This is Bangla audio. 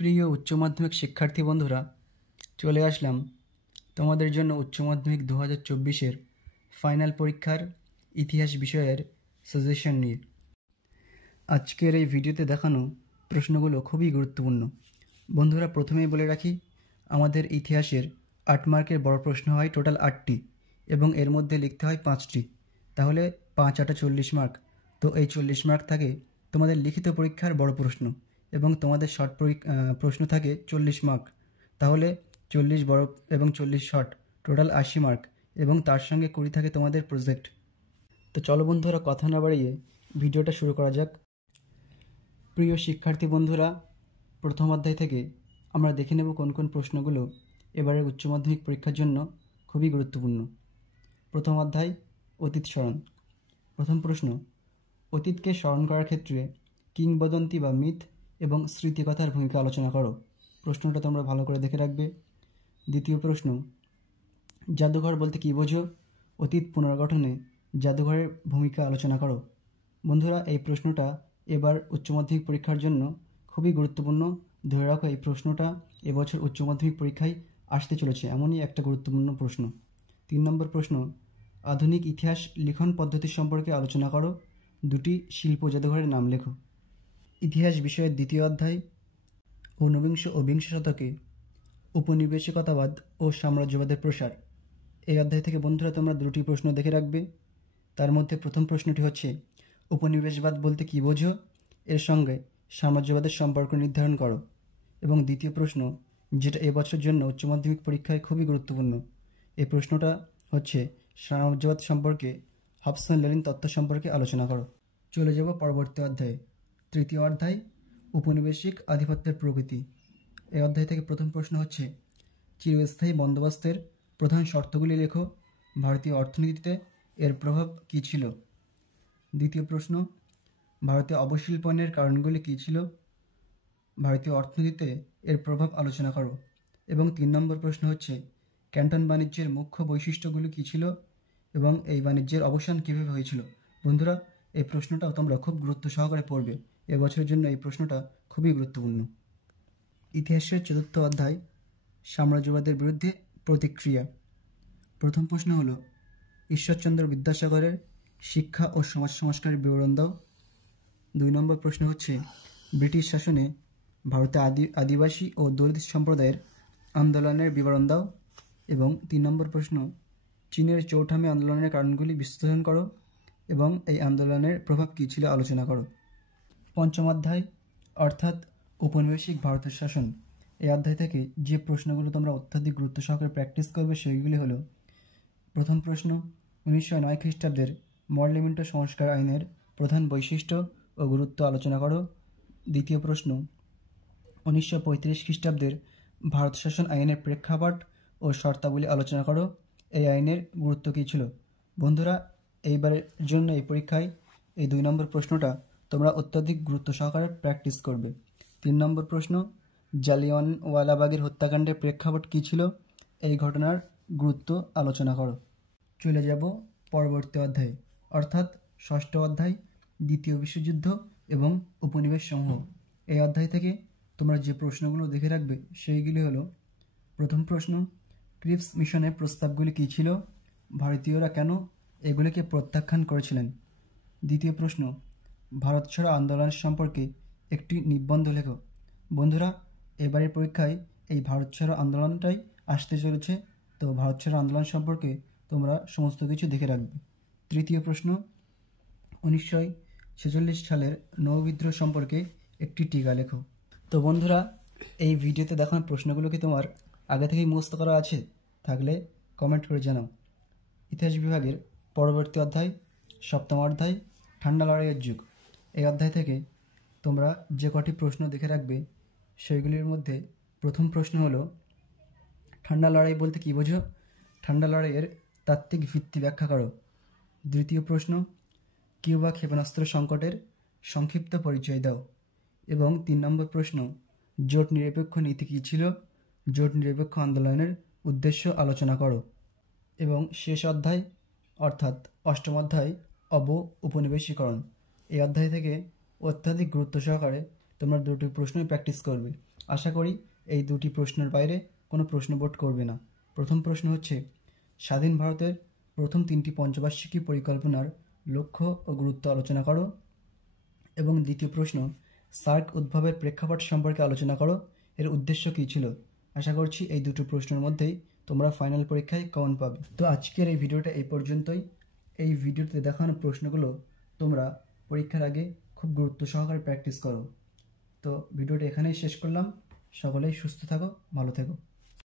প্রিয় উচ্চ মাধ্যমিক শিক্ষার্থী বন্ধুরা, চলে আসলাম তোমাদের জন্য উচ্চ মাধ্যমিক 2024-এর ফাইনাল পরীক্ষার ইতিহাস বিষয়ের সাজেশন নিয়ে। আজকের এই ভিডিওতে দেখানো প্রশ্নগুলো খুবই গুরুত্বপূর্ণ। বন্ধুরা, প্রথমেই বলে রাখি, আমাদের ইতিহাসের 8 মার্কের বড় প্রশ্ন হয় টোটাল 8টি এবং এর মধ্যে লিখতে হয় 5টি, তাহলে 5 8 40 মার্ক। তো এই 40 মার্ক থাকে তোমাদের লিখিত পরীক্ষার বড় প্রশ্ন এবং তোমাদের শর্ট প্রশ্ন থাকে 40 মার্ক, তাহলে 40 বড় এবং 40 শর্ট, টোটাল 80 মার্ক এবং তার সঙ্গে 20 থাকে তোমাদের প্রজেক্ট। তো চলো বন্ধুরা, কথা না বাড়িয়ে ভিডিওটা শুরু করা যাক। প্রিয় শিক্ষার্থী বন্ধুরা, প্রথম অধ্যায় থেকে আমরা দেখে নেব কোন কোন প্রশ্নগুলো এবারের উচ্চ মাধ্যমিক পরীক্ষার জন্য খুবই গুরুত্বপূর্ণ। প্রথম অধ্যায়, অতীত স্মরণ। প্রথম প্রশ্ন, অতীতকে স্মরণ করার ক্ষেত্রে কিংবদন্তি বা মিথ এবং স্মৃতিকথার ভূমিকা আলোচনা করো। প্রশ্নটা তোমরা ভালো করে দেখে রাখবে। দ্বিতীয় প্রশ্ন, জাদুঘর বলতে কী বোঝো? অতীত পুনর্গঠনে জাদুঘরের ভূমিকা আলোচনা করো। বন্ধুরা, এই প্রশ্নটা এবার উচ্চ মাধ্যমিক পরীক্ষার জন্য খুবই গুরুত্বপূর্ণ। ধরে রাখো, এই প্রশ্নটা এবছর উচ্চ মাধ্যমিক পরীক্ষায় আসতে চলেছে, এমনই একটা গুরুত্বপূর্ণ প্রশ্ন। 3 নম্বর প্রশ্ন, আধুনিক ইতিহাস লিখন পদ্ধতি সম্পর্কে আলোচনা করো। 2টি শিল্প জাদুঘরের নাম লেখো। ইতিহাস বিষয়ের দ্বিতীয় অধ্যায়, ঊনবিংশ ও বিংশ শতকে উপনিবেশিকতাবাদ ও সাম্রাজ্যবাদের প্রসার। এই অধ্যায় থেকে বন্ধুরা তোমরা 2টি প্রশ্ন দেখে রাখবে। তার মধ্যে প্রথম প্রশ্নটি হচ্ছে, উপনিবেশবাদ বলতে কী বোঝো? এর সঙ্গে সাম্রাজ্যবাদের সম্পর্ক নির্ধারণ করো। এবং দ্বিতীয় প্রশ্ন, যেটা এবছর জন্য উচ্চ মাধ্যমিক পরীক্ষায় খুবই গুরুত্বপূর্ণ, এই প্রশ্নটা হচ্ছে, সাম্রাজ্যবাদ সম্পর্কে হবসন লেনিন তত্ত্ব সম্পর্কে আলোচনা করো। চলে যাব পরবর্তী অধ্যায়ে। তৃতীয় অধ্যায়, উপনিবেশিক আধিপত্যের প্রকৃতি। এই অধ্যায় থেকে প্রথম প্রশ্ন হচ্ছে, চিরস্থায়ী বন্দোবস্তের প্রধান শর্তগুলি লেখো। ভারতীয় অর্থনীতিতে এর প্রভাব কী ছিল? দ্বিতীয় প্রশ্ন, ভারতীয় অবশিল্পনের কারণগুলি কী ছিল? ভারতীয় অর্থনীতিতে এর প্রভাব আলোচনা করো। এবং 3 নম্বর প্রশ্ন হচ্ছে, ক্যান্টন বাণিজ্যের মুখ্য বৈশিষ্ট্যগুলি কী ছিল এবং এই বাণিজ্যের অবসান কীভাবে হয়েছিল? বন্ধুরা, এই প্রশ্নটাও তোমরা খুব গুরুত্ব সহকারে পড়বে। এবছরের জন্য এই প্রশ্নটা খুবই গুরুত্বপূর্ণ। ইতিহাসের চতুর্থ অধ্যায়, সাম্রাজ্যবাদের বিরুদ্ধে প্রতিক্রিয়া। প্রথম প্রশ্ন হলো, ঈশ্বরচন্দ্র বিদ্যাসাগরের শিক্ষা ও সমাজ সংস্কারের বিবরণ দাও। 2 নম্বর প্রশ্ন হচ্ছে, ব্রিটিশ শাসনে ভারতে আদিবাসী ও দলিত সম্প্রদায়ের আন্দোলনের বিবরণ দাও। এবং 3 নম্বর প্রশ্ন, চীনের চৌঠামে আন্দোলনের কারণগুলি বিশ্লেষণ করো এবং এই আন্দোলনের প্রভাব কী ছিল আলোচনা করো। পঞ্চম অধ্যায়, অর্থাৎ উপনিবেশিক ভারতের শাসন। এই অধ্যায় থেকে যে প্রশ্নগুলো তোমরা অত্যাধিক গুরুত্ব সহকারে প্র্যাকটিস করবে সেগুলি হলো, প্রথম প্রশ্ন, 1909 খ্রিস্টাব্দের মরলিমেন্টো সংস্কার আইনের প্রধান বৈশিষ্ট্য ও গুরুত্ব আলোচনা করো। দ্বিতীয় প্রশ্ন, 1935 খ্রিস্টাব্দের ভারত শাসন আইনের প্রেক্ষাপট ও শর্তাবলী আলোচনা করো। এই আইনের গুরুত্ব কী ছিল? বন্ধুরা, এইবারের জন্য এই পরীক্ষায় এই 2 নম্বর প্রশ্নটা তোমরা অত্যাধিক গুরুত্ব সহকারে প্র্যাকটিস করবে। 3 নম্বর প্রশ্ন, জালিয়ানওয়ালাবাগের হত্যাকাণ্ডের প্রেক্ষাপট কী ছিল? এই ঘটনার গুরুত্ব আলোচনা করো। চলে যাব পরবর্তী অধ্যায়ে, অর্থাৎ ষষ্ঠ অধ্যায়, দ্বিতীয় বিশ্বযুদ্ধ এবং উপনিবেশ সমূহ। এই অধ্যায় থেকে তোমরা যে প্রশ্নগুলো দেখে রাখবে সেইগুলি হলো, প্রথম প্রশ্ন, ক্রিপস মিশনের প্রস্তাবগুলি কী ছিল? ভারতীয়রা কেন এগুলিকে প্রত্যাখ্যান করেছিলেন? দ্বিতীয় প্রশ্ন, ভারত ছাড়ো আন্দোলন সম্পর্কে একটি নিবন্ধ লেখো। বন্ধুরা, এবারের পরীক্ষায় এই ভারত ছাড়ো আন্দোলনটাই আসতে চলেছে, তো ভারত ছাড়ো আন্দোলন সম্পর্কে তোমরা সমস্ত কিছু দেখে রাখবে। তৃতীয় প্রশ্ন, 1946 সালের নৌবিদ্রোহ সম্পর্কে একটি টিকা লেখো। তো বন্ধুরা, এই ভিডিওতে দেখানো প্রশ্নগুলো কি তোমার আগে থেকেই মুখস্থ করা আছে? থাকলে কমেন্ট করে জানাও। ইতিহাস বিভাগের পরবর্তী অধ্যায়, সপ্তম অধ্যায়, ঠান্ডা লড়াইয়ের যুগ। এই অধ্যায় থেকে তোমরা যে কটি প্রশ্ন দেখে রাখবে সেইগুলির মধ্যে প্রথম প্রশ্ন হলো, ঠান্ডা লড়াই বলতে কী বোঝো? ঠান্ডা লড়াইয়ের তাত্ত্বিক ভিত্তি ব্যাখ্যা করো। দ্বিতীয় প্রশ্ন, কিউবা ক্ষেপণাস্ত্র সংকটের সংক্ষিপ্ত পরিচয় দাও। এবং 3 নম্বর প্রশ্ন, জোট নিরপেক্ষ নীতি কী ছিল? জোট নিরপেক্ষ আন্দোলনের উদ্দেশ্য আলোচনা করো। এবং শেষ অধ্যায়, অর্থাৎ অষ্টম অধ্যায়, উপনিবেশীকরণ। এই অধ্যায় থেকে অত্যাধিক গুরুত্ব সহকারে তোমরা 2টি প্রশ্নই প্র্যাকটিস করবে। আশা করি এই দুটি প্রশ্নের বাইরে কোনো প্রশ্ন বোর্ড করবে না। প্রথম প্রশ্ন হচ্ছে, স্বাধীন ভারতের প্রথম 3টি পঞ্চবার্ষিকী পরিকল্পনার লক্ষ্য ও গুরুত্ব আলোচনা করো। এবং দ্বিতীয় প্রশ্ন, সার্ক উদ্ভবের প্রেক্ষাপট সম্পর্কে আলোচনা করো, এর উদ্দেশ্য কী ছিল। আশা করছি এই দুটো প্রশ্নের মধ্যেই তোমরা ফাইনাল পরীক্ষায় কমন পাবে। তো আজকের এই ভিডিওটা এই পর্যন্তই। এই ভিডিওতে দেখানো প্রশ্নগুলো তোমরা পরীক্ষার আগে খুব গুরুত্ব সহকারে প্র্যাকটিস করো। তো ভিডিওটা এখানেই শেষ করলাম। সকলেই সুস্থ থাকো, ভালো থেকো।